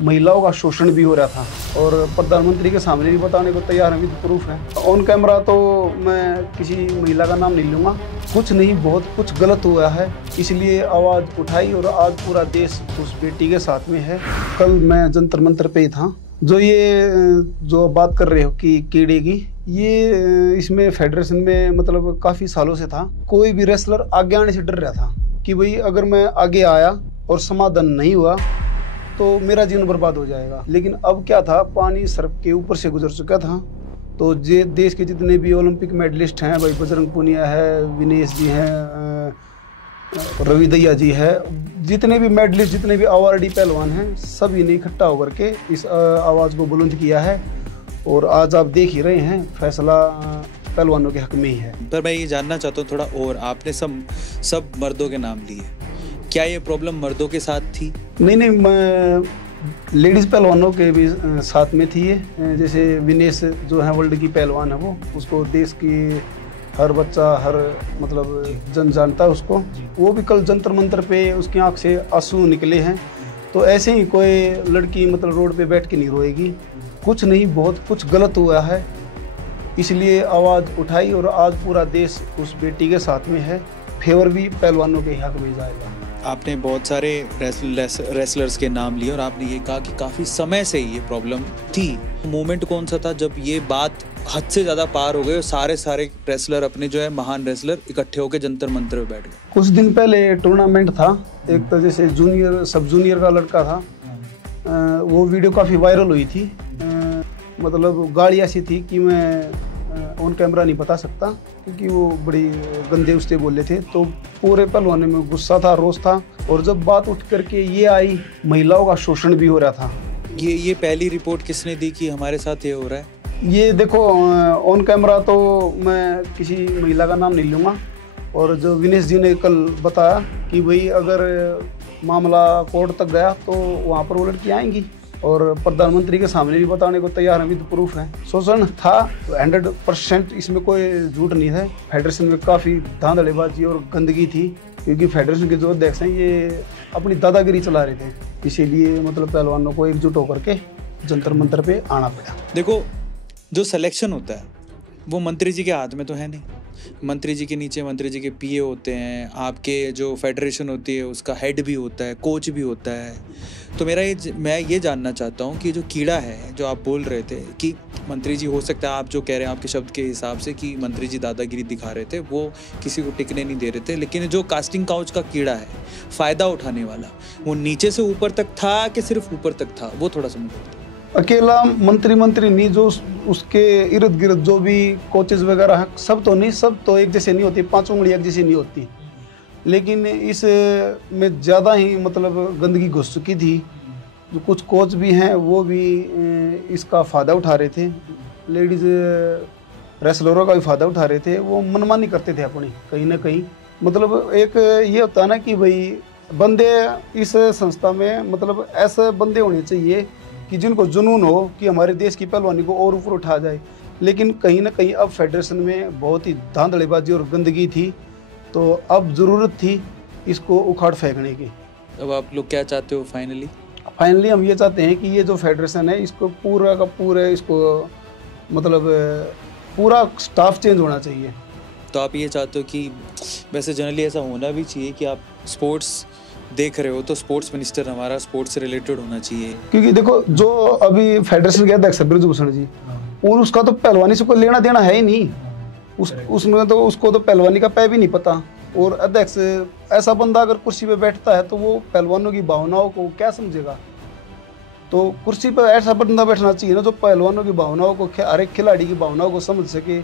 महिलाओं का शोषण भी हो रहा था और प्रधानमंत्री के सामने भी बताने को तैयार हैं, विद प्रूफ है। ऑन कैमरा तो मैं किसी महिला का नाम नहीं लूँगा, कुछ नहीं बहुत कुछ गलत हुआ है, इसलिए आवाज़ उठाई और आज पूरा देश उस बेटी के साथ में है। कल मैं जंतर मंतर पे ही था। जो बात कर रहे हो कि कीड़े की, ये इसमें फेडरेशन में मतलब काफ़ी सालों से था। कोई भी रेसलर आगे आने से डर रहा था कि भाई अगर मैं आगे आया और समाधान नहीं हुआ तो मेरा जीवन बर्बाद हो जाएगा। लेकिन अब क्या था, पानी सर के ऊपर से गुजर चुका था। तो जे देश के जितने भी ओलंपिक मेडलिस्ट हैं, भाई बजरंग पुनिया है, विनेश जी हैं, रवि दहिया जी है, जितने भी मेडलिस्ट, जितने भी अवार्डी पहलवान हैं, सभी ने इकट्ठा होकर के इस आवाज़ को बुलंद किया है। और आज आप देख ही रहे हैं, फैसला पहलवानों के हक में ही है। पर मैं ये जानना चाहता हूँ थोड़ा और, आपने सब मर्दों के नाम लिए, क्या ये प्रॉब्लम मर्दों के साथ थी? नहीं, मैं लेडीज़ पहलवानों के भी साथ में थी ये। जैसे विनेश जो है वर्ल्ड की पहलवान है, वो उसको देश की हर बच्चा, हर मतलब जन जानता है उसको। वो भी कल जंतर मंतर पे उसकी आंख से आंसू निकले हैं। तो ऐसे ही कोई लड़की मतलब रोड पे बैठ के नहीं रोएगी। कुछ नहीं बहुत कुछ गलत हुआ है, इसलिए आवाज़ उठाई और आज पूरा देश उस बेटी के साथ में है। फेवर भी पहलवानों के हक में जाएगा। आपने बहुत सारे रेसलर्स के नाम लिए और आपने ये कहा कि काफ़ी समय से ये प्रॉब्लम थी। मोमेंट कौन सा था जब ये बात हद से ज़्यादा पार हो गई और सारे रेसलर, अपने जो है महान रेसलर, इकट्ठे होकर जंतर मंतर पे बैठ गए? कुछ दिन पहले टूर्नामेंट था एक, तो जैसे जूनियर सब जूनियर का लड़का था, वो वीडियो काफ़ी वायरल हुई थी। मतलब गाली ऐसी थी कि मैं ऑन कैमरा नहीं बता सकता, क्योंकि वो बड़ी गंदे उससे बोले थे। तो पूरे पहलवान में गुस्सा था, रोष था। और जब बात उठ करके ये आई, महिलाओं का शोषण भी हो रहा था। ये पहली रिपोर्ट किसने दी कि हमारे साथ ये हो रहा है? ये देखो, ऑन कैमरा तो मैं किसी महिला का नाम नहीं लूँगा। और जो विनेश जी ने कल बताया कि भाई अगर मामला कोर्ट तक गया तो वहाँ पर वो लड़की आएंगी, और प्रधानमंत्री के सामने भी बताने को तैयार हैं, विद प्रूफ है। शोषण था 100%, इसमें कोई झूठ नहीं है। फेडरेशन में काफ़ी धांधलेबाजी और गंदगी थी, क्योंकि फेडरेशन के जो अध्यक्ष हैं ये अपनी दादागिरी चला रहे थे। इसीलिए मतलब पहलवानों को एकजुट होकर के जंतर मंतर पे आना पड़ा। देखो, जो सिलेक्शन होता है वो मंत्री जी के हाथ में तो है नहीं। मंत्री जी के नीचे मंत्री जी के पीए होते हैं, आपके जो फेडरेशन होती है उसका हेड भी होता है, कोच भी होता है। तो मैं ये जानना चाहता हूँ कि जो कीड़ा है, जो आप बोल रहे थे कि मंत्री जी, हो सकता है आप जो कह रहे हैं आपके शब्द के हिसाब से कि मंत्री जी दादागिरी दिखा रहे थे, वो किसी को टिकने नहीं दे रहे थे, लेकिन जो कास्टिंग काउच का कीड़ा है, फ़ायदा उठाने वाला, वो नीचे से ऊपर तक था कि सिर्फ ऊपर तक था, वो थोड़ा समझो। अकेला मंत्री नहीं, जो उसके इर्द गिर्द जो भी कोचेज वगैरह हैं, सब तो एक जैसे नहीं होती, पांचों उंगली एक जैसी नहीं होती। लेकिन इस में ज़्यादा ही मतलब गंदगी घुस चुकी थी। जो कुछ कोच भी हैं वो भी इसका फ़ायदा उठा रहे थे, लेडीज़ रेसलरों का भी फ़ायदा उठा रहे थे। वो मनमानी करते थे अपनी, कहीं ना कहीं। मतलब एक ये होता है ना कि भाई बंदे इस संस्था में, मतलब ऐसे बंदे होने चाहिए कि जिनको जुनून हो कि हमारे देश की पहलवानी को और ऊपर उठा जाए। लेकिन कहीं ना कहीं अब फेडरेशन में बहुत ही धांधलेबाजी और गंदगी थी, तो अब ज़रूरत थी इसको उखाड़ फेंकने की। अब आप लोग क्या चाहते हो फाइनली हम ये चाहते हैं कि ये जो फेडरेशन है, इसको पूरा का पूरा, इसको मतलब पूरा स्टाफ चेंज होना चाहिए। तो आप ये चाहते हो कि वैसे जनरली ऐसा होना भी चाहिए कि आप स्पोर्ट्स देख रहे हो तो स्पोर्ट्स मिनिस्टर हमारा स्पोर्ट्स से रिलेटेड होना चाहिए? क्योंकि देखो, जो अभी फेडरेशन के अध्यक्ष ब्रजभूषण जी, और उसका तो पहलवानी से कोई लेना देना है ही नहीं। उसमें तो उसको तो पहलवानी का पै भी नहीं पता। और अध्यक्ष ऐसा बंदा अगर कुर्सी पे बैठता है तो वो पहलवानों की भावनाओं को क्या समझेगा? तो कुर्सी पर ऐसा बंदा बैठना चाहिए ना जो पहलवानों की भावनाओं को, हर एक खिलाड़ी की भावनाओं को समझ सके,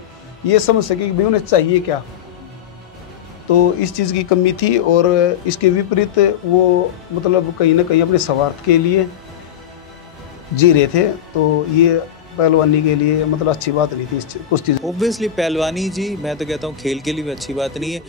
ये समझ सके कि भाई उन्हें चाहिए क्या। तो इस चीज़ की कमी थी, और इसके विपरीत वो मतलब कहीं ना कहीं अपने स्वार्थ के लिए जी रहे थे। तो ये पहलवानी के लिए मतलब अच्छी बात नहीं थी कुछ चीज़। ऑब्वियसली पहलवानी जी, मैं तो कहता हूँ खेल के लिए भी अच्छी बात नहीं है।